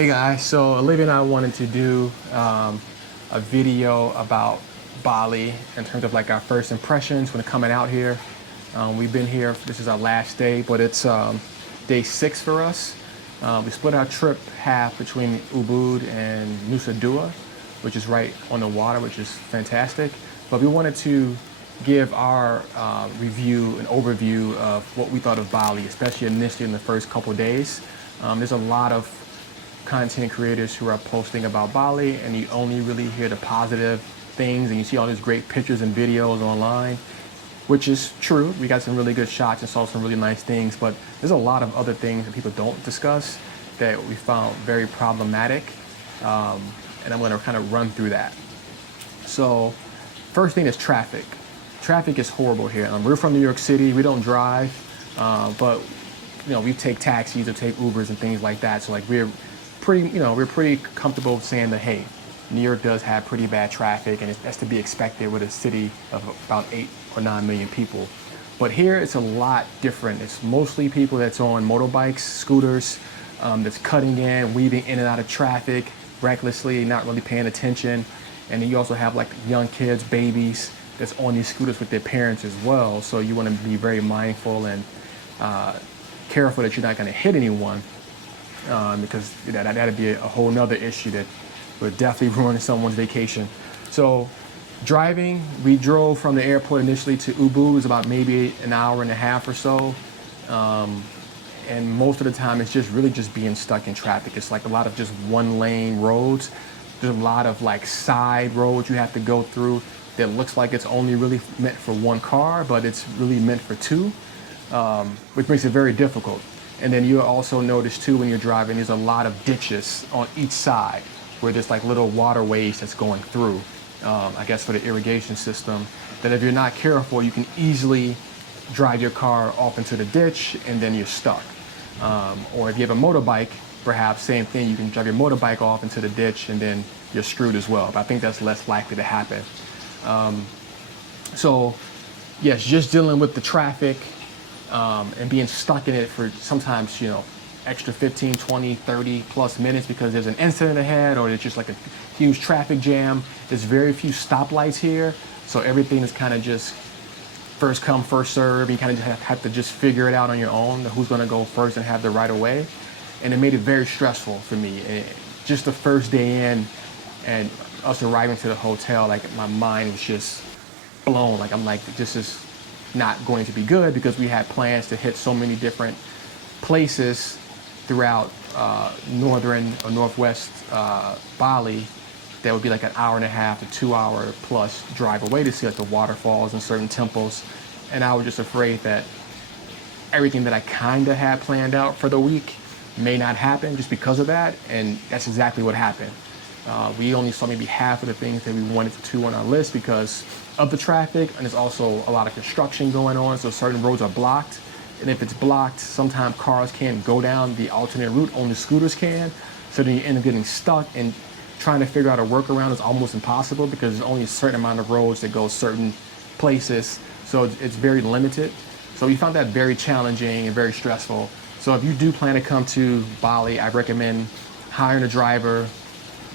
Hey guys, so Olivia and I wanted to do a video about Bali in terms of like our first impressions when coming out here. We've been here, this is our last day, but it's day 6 for us. We split our trip half between Ubud and Nusa Dua, which is right on the water, which is fantastic. But we wanted to give our review, an overview of what we thought of Bali, especially initially in the first couple days. There's a lot of content creators who are posting about Bali, and you only really hear the positive things, and you see all these great pictures and videos online, which is true. We got some really good shots and saw some really nice things, but there's a lot of other things that people don't discuss that we found very problematic, and I'm going to kind of run through that. So first thing is traffic. Traffic is horrible here. We're from New York City. We don't drive, but you know, we take taxis or take Ubers and things like that. So like we're pretty comfortable saying that, hey, New York does have pretty bad traffic, and that's to be expected with a city of about 8 or 9 million people. But here it's a lot different. It's mostly people that's on motorbikes, scooters, that's cutting in, weaving in and out of traffic recklessly, not really paying attention. And then you also have like young kids, babies, that's on these scooters with their parents as well. So you want to be very mindful and careful that you're not going to hit anyone, because that'd be a whole nother issue that would definitely ruin someone's vacation. So driving, we drove from the airport initially to Ubud. It was about maybe an hour and a half or so. And most of the time it's just really just being stuck in traffic. It's like a lot of just one lane roads. There's a lot of like side roads you have to go through that looks like it's only really meant for one car, but it's really meant for two, which makes it very difficult. And then you'll also notice too when you're driving, there's a lot of ditches on each side where there's like little waterways that's going through, I guess for the irrigation system, that if you're not careful, you can easily drive your car off into the ditch and then you're stuck. Or if you have a motorbike, perhaps same thing, you can drive your motorbike off into the ditch and then you're screwed as well. But I think that's less likely to happen. So yes, just dealing with the traffic, and being stuck in it for sometimes, extra 15, 20, 30 plus minutes because there's an incident ahead or there's just like a huge traffic jam. There's very few stoplights here. So everything is kind of just first come, first serve. You kind of have to just figure it out on your own, who's going to go first and have the right of way. And it made it very stressful for me. And just the first day in and us arriving to the hotel, like my mind was just blown. Like I'm like, this is not going to be good because we had plans to hit so many different places throughout northern or northwest Bali. That would be like an hour and a half to 2 hour plus drive away to see like the waterfalls and certain temples. And I was just afraid that everything that I kind of had planned out for the week may not happen just because of that. And that's exactly what happened. We only saw maybe half of the things that we wanted to on our list because of the traffic, and there's also a lot of construction going on, so certain roads are blocked. And if it's blocked, sometimes cars can't go down the alternate route, only scooters can. So then you end up getting stuck, and trying to figure out a workaround is almost impossible because there's only a certain amount of roads that go certain places, so it's very limited. So we found that very challenging and very stressful. So if you do plan to come to Bali, I recommend hiring a driver,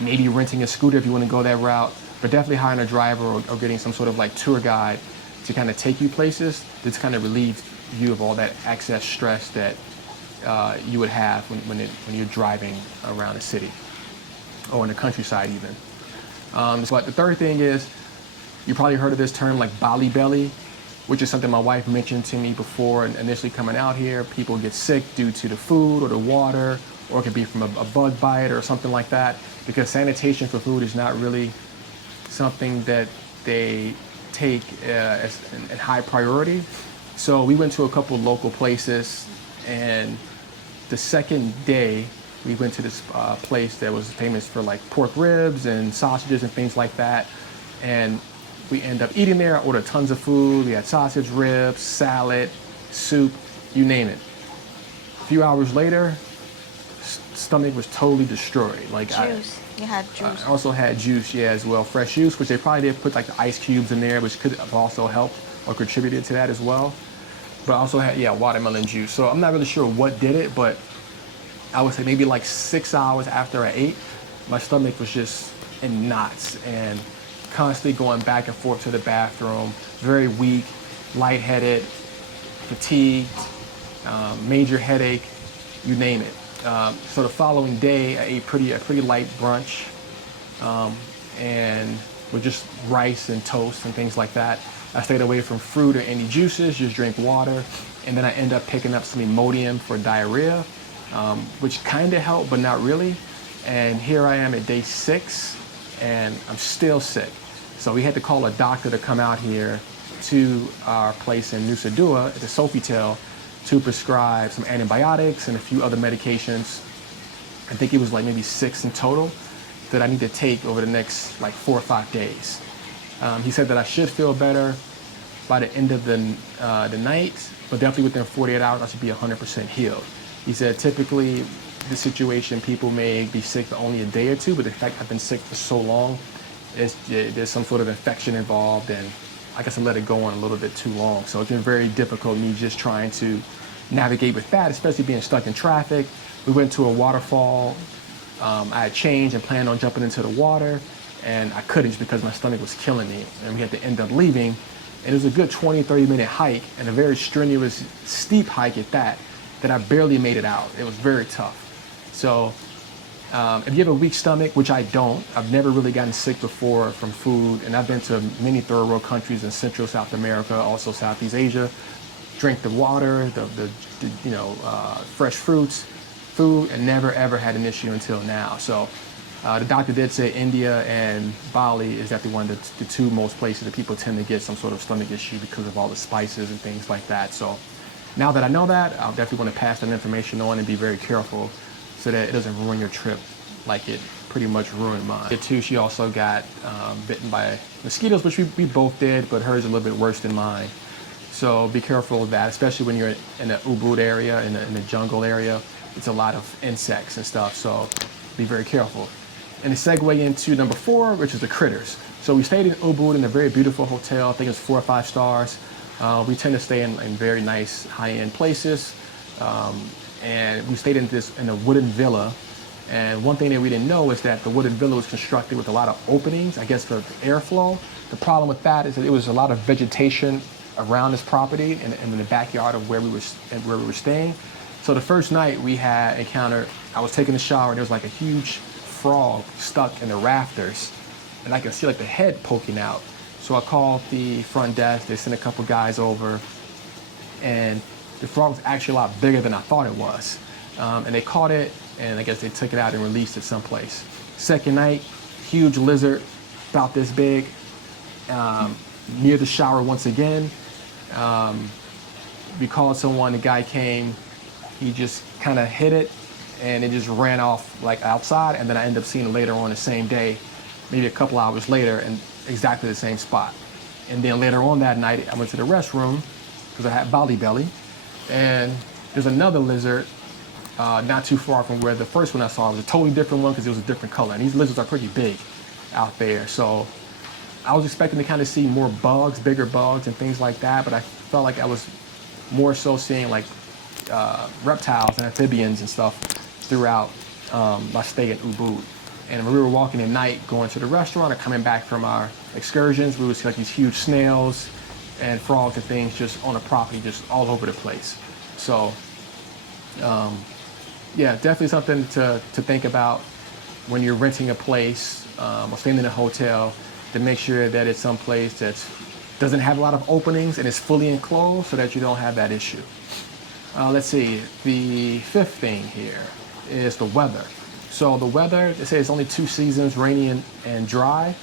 maybe renting a scooter if you want to go that route, but definitely hiring a driver or getting some sort of like tour guide to kind of take you places that's kind of relieve you of all that excess stress that you would have when you're driving around a city or in the countryside even. But the third thing is, you probably heard of this term like Bali belly, which is something my wife mentioned to me before initially coming out here. People get sick due to the food or the water, or it could be from a bug bite or something like that, because sanitation for food is not really something that they take as a high priority. So we went to a couple local places, and the second day we went to this place that was famous for like pork ribs and sausages and things like that. And we ended up eating there. I ordered tons of food. We had sausage, ribs, salad, soup, you name it. A few hours later, stomach was totally destroyed. Like juice. You had juice. I also had juice, yeah, as well. Fresh juice, which they probably did put like the ice cubes in there, which could have also helped or contributed to that as well. But I also had, yeah, watermelon juice. So I'm not really sure what did it, but I would say maybe like 6 hours after I ate, my stomach was just in knots and constantly going back and forth to the bathroom, very weak, lightheaded, fatigued, major headache, you name it. So the following day, I ate a pretty light brunch, and with just rice and toast and things like that. I stayed away from fruit or any juices, just drink water. And then I ended up picking up some Imodium for diarrhea, which kind of helped, but not really. And here I am at day 6, and I'm still sick. So we had to call a doctor to come out here to our place in Nusa Dua at the Sofitel to prescribe some antibiotics and a few other medications. I think it was like maybe 6 in total that I need to take over the next like 4 or 5 days. He said that I should feel better by the end of the night, but definitely within 48 hours I should be 100% healed. He said typically this situation, people may be sick for only a day or two, but the fact I've been sick for so long, there's some sort of infection involved, and I guess I let it go on a little bit too long. So it's been very difficult, me just trying to navigate with that, especially being stuck in traffic. We went to a waterfall. I had changed and planned on jumping into the water, and I couldn't just because my stomach was killing me, and we had to end up leaving. And it was a good 20-30 minute hike, and a very strenuous, steep hike at that I barely made it out. It was very tough. So if you have a weak stomach, which I don't, I've never really gotten sick before from food, and I've been to many third world countries in Central South America, also Southeast Asia. Drink the water, the fresh fruits, food, and never ever had an issue until now. So the doctor did say India and Bali is definitely one of the 2 most places that people tend to get some sort of stomach issue because of all the spices and things like that. So now that I know that, I'll definitely want to pass that information on and be very careful so that it doesn't ruin your trip like it pretty much ruined mine. Too, she also got bitten by mosquitoes, which we both did, but hers is a little bit worse than mine. So be careful of that, especially when you're in the Ubud area, in the jungle area. It's a lot of insects and stuff, so be very careful. And to segue into number 4, which is the critters. So we stayed in Ubud in a very beautiful hotel. I think it's 4 or 5 stars. We tend to stay in very nice high-end places. And we stayed in a wooden villa. And one thing that we didn't know is that the wooden villa was constructed with a lot of openings, I guess, for airflow. The problem with that is that it was a lot of vegetation around this property and in the backyard of where we were staying. So the first night we had encountered, I was taking a shower and there was like a huge frog stuck in the rafters, and I could see like the head poking out. So I called the front desk. They sent a couple guys over, and the frog was actually a lot bigger than I thought it was. And they caught it, and I guess they took it out and released it someplace. Second night, huge lizard, about this big, near the shower once again. We called someone, the guy came, he just kind of hit it, and it just ran off like outside, and then I ended up seeing it later on the same day, maybe a couple hours later, in exactly the same spot. And then later on that night, I went to the restroom because I had Bali belly, and there's another lizard not too far from where the first one I saw was a totally different one because it was a different color. And these lizards are pretty big out there, so I was expecting to kind of see more bugs, bigger bugs and things like that, but I felt like I was more so seeing like reptiles and amphibians and stuff throughout my stay at Ubud. And when we were walking at night, going to the restaurant or coming back from our excursions, we would see like these huge snails and frogs and things just on the property, just all over the place. So, yeah, definitely something to think about when you're renting a place or staying in a hotel, to make sure that it's someplace that doesn't have a lot of openings and is fully enclosed so that you don't have that issue. Let's see, the 5th thing here is the weather. So the weather, they say it's only 2 seasons, rainy and dry.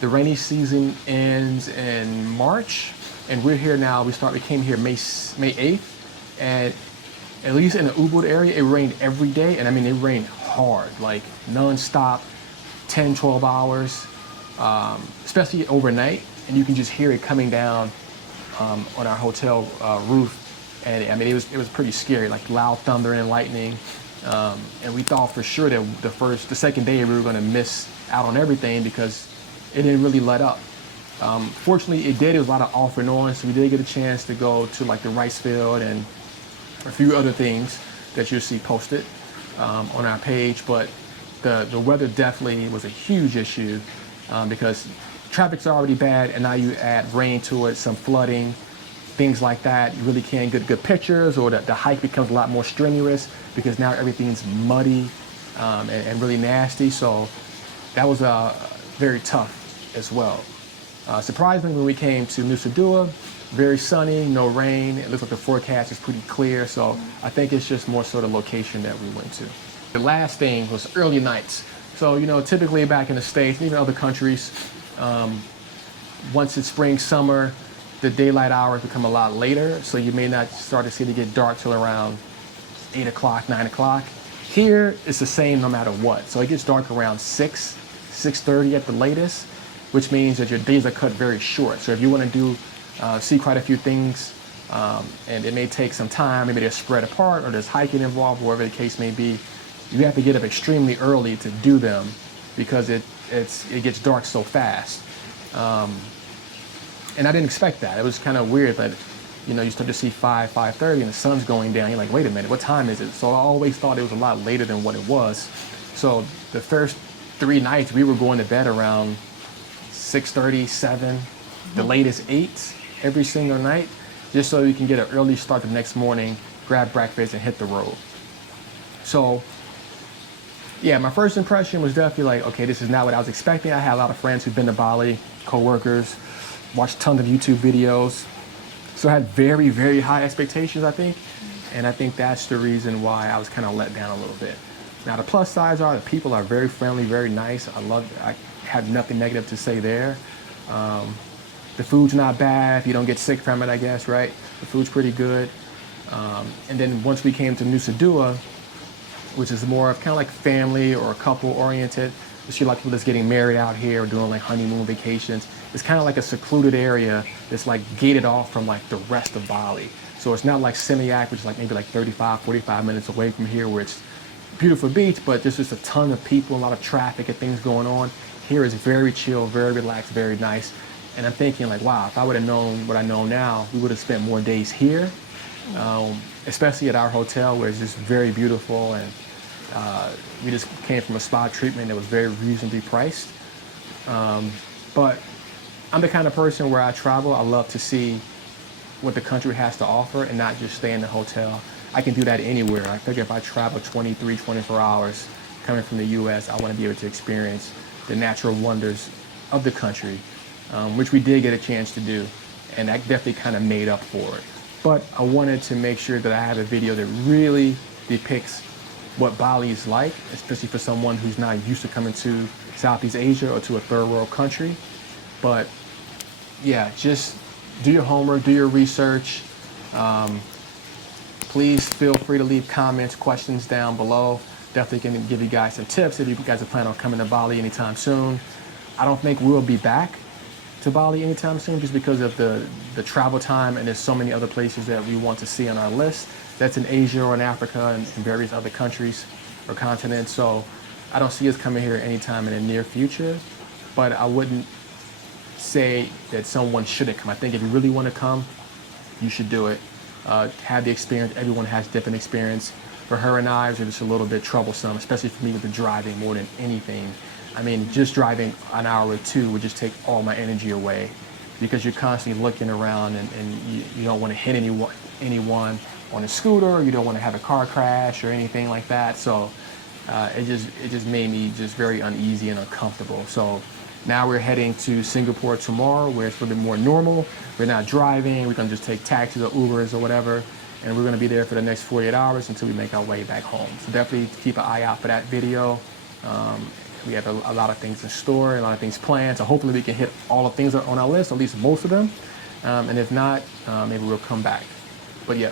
The rainy season ends in March, and we're here now. We came here May 8th, and at least in the Ubud area, it rained every day, and I mean, it rained hard, like non-stop, 10, 12 hours, especially overnight, and you can just hear it coming down on our hotel roof. And I mean, it was pretty scary, like loud thunder and lightning. And we thought for sure that the second day we were going to miss out on everything because it didn't really let up. Fortunately, it did. It was a lot of off and on, so we did get a chance to go to like the rice field and a few other things that you'll see posted. on our page, but the weather definitely was a huge issue because traffic's already bad, and now you add rain to it, some flooding, things like that. You really can't get good pictures, or the hike becomes a lot more strenuous because now everything's muddy and really nasty. So that was very tough as well. Surprisingly, when we came to Nusa Dua, very sunny, no rain. It looks like the forecast is pretty clear. So I think it's just more so the location that we went to. The last thing was early nights. So, you know, typically back in the States, and even other countries, once it's spring, summer, the daylight hours become a lot later. So you may not start to see it get dark till around 8 o'clock, 9 o'clock. Here, it's the same no matter what. So it gets dark around 6:30 at the latest, which means that your days are cut very short. So if you want to see quite a few things, and it may take some time, maybe they're spread apart or there's hiking involved, whatever the case may be, you have to get up extremely early to do them because it gets dark so fast. And I didn't expect that. It was kind of weird, but you know, you start to see 5:30 and the sun's going down. You're like, wait a minute, what time is it? So I always thought it was a lot later than what it was. So the first 3 nights we were going to bed around 6:30, 7, the latest 8 every single night, just so you can get an early start the next morning, grab breakfast and hit the road. So yeah, my first impression was definitely like, okay, this is not what I was expecting. I had a lot of friends who've been to Bali, coworkers, watched tons of YouTube videos. So I had very, very high expectations, I think. And I think that's the reason why I was kind of let down a little bit. Now the plus sides are, the people are very friendly, very nice. I have nothing negative to say there. The food's not bad. If you don't get sick from it, I guess, right? The food's pretty good. And then once we came to Nusa Dua, which is more of kind of like family or couple oriented. You see a lot of people that's getting married out here or doing like honeymoon vacations. It's kind of like a secluded area that's like gated off from like the rest of Bali. So it's not like Semiak, which is like maybe like 35, 45 minutes away from here, where it's beautiful beach, but there's just a ton of people, a lot of traffic and things going on. Here is very chill, very relaxed, very nice. And I'm thinking like, wow, if I would have known what I know now, we would have spent more days here, especially at our hotel, where it's just very beautiful. And we just came from a spa treatment that was very reasonably priced. But I'm the kind of person where I travel, I love to see what the country has to offer and not just stay in the hotel. I can do that anywhere. I figure if I travel 23, 24 hours coming from the US, I want to be able to experience the natural wonders of the country, which we did get a chance to do. And that definitely kind of made up for it. But I wanted to make sure that I have a video that really depicts what Bali is like, especially for someone who's not used to coming to Southeast Asia or to a third world country. But yeah, just do your homework, do your research. Please feel free to leave comments, questions down below. Definitely can give you guys some tips if you guys are planning on coming to Bali anytime soon. I don't think we'll be back to Bali anytime soon just because of the travel time, and there's so many other places that we want to see on our list. That's in Asia or in Africa and in various other countries or continents. So I don't see us coming here anytime in the near future, but I wouldn't say that someone shouldn't come. I think if you really want to come, you should do it. Have the experience. Everyone has different experience. For her and I, it was just a little bit troublesome, especially for me with the driving more than anything. I mean, just driving an hour or two would just take all my energy away because you're constantly looking around and you don't want to hit anyone on a scooter. You don't want to have a car crash or anything like that. So it just made me just very uneasy and uncomfortable. So now we're heading to Singapore tomorrow, where it's a little bit more normal. We're not driving. We're going to just take taxis or Ubers or whatever. And we're going to be there for the next 48 hours until we make our way back home. So definitely keep an eye out for that video. We have a lot of things in store, a lot of things planned. So hopefully we can hit all the things on our list, at least most of them. And if not, maybe we'll come back. But yeah,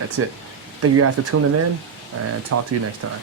that's it. Thank you guys for tuning in, and talk to you next time.